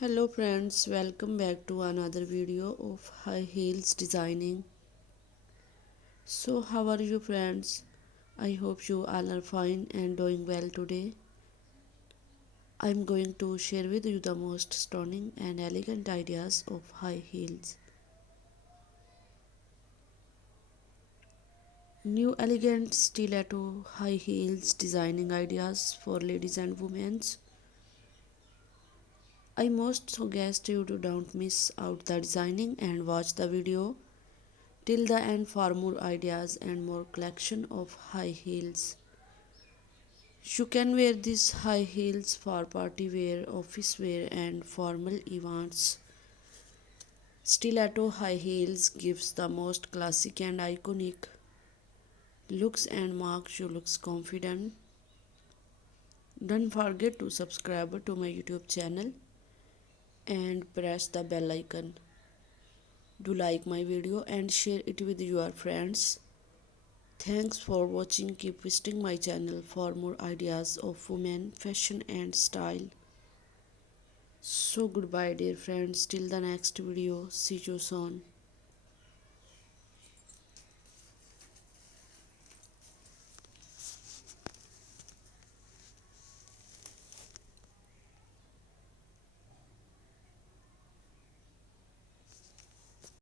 Hello friends, welcome back to another video of high heels designing. So how are you friends? I hope you all are fine and doing well today. I'm going to share with you the most stunning and elegant ideas of high heels. New elegant stiletto high heels designing ideas for ladies and women. I most suggest you to don't miss out the designing and watch the video till the end for more ideas and more collection of high heels. You can wear these high heels for party wear, office wear and formal events. Stiletto high heels gives the most classic and iconic looks and makes you look confident. Don't forget to subscribe to my YouTube channel and press the bell icon. Do like my video and share it with your friends. Thanks for watching. Keep visiting my channel for more ideas of women, fashion and style. So goodbye dear friends, till the next video. See you soon.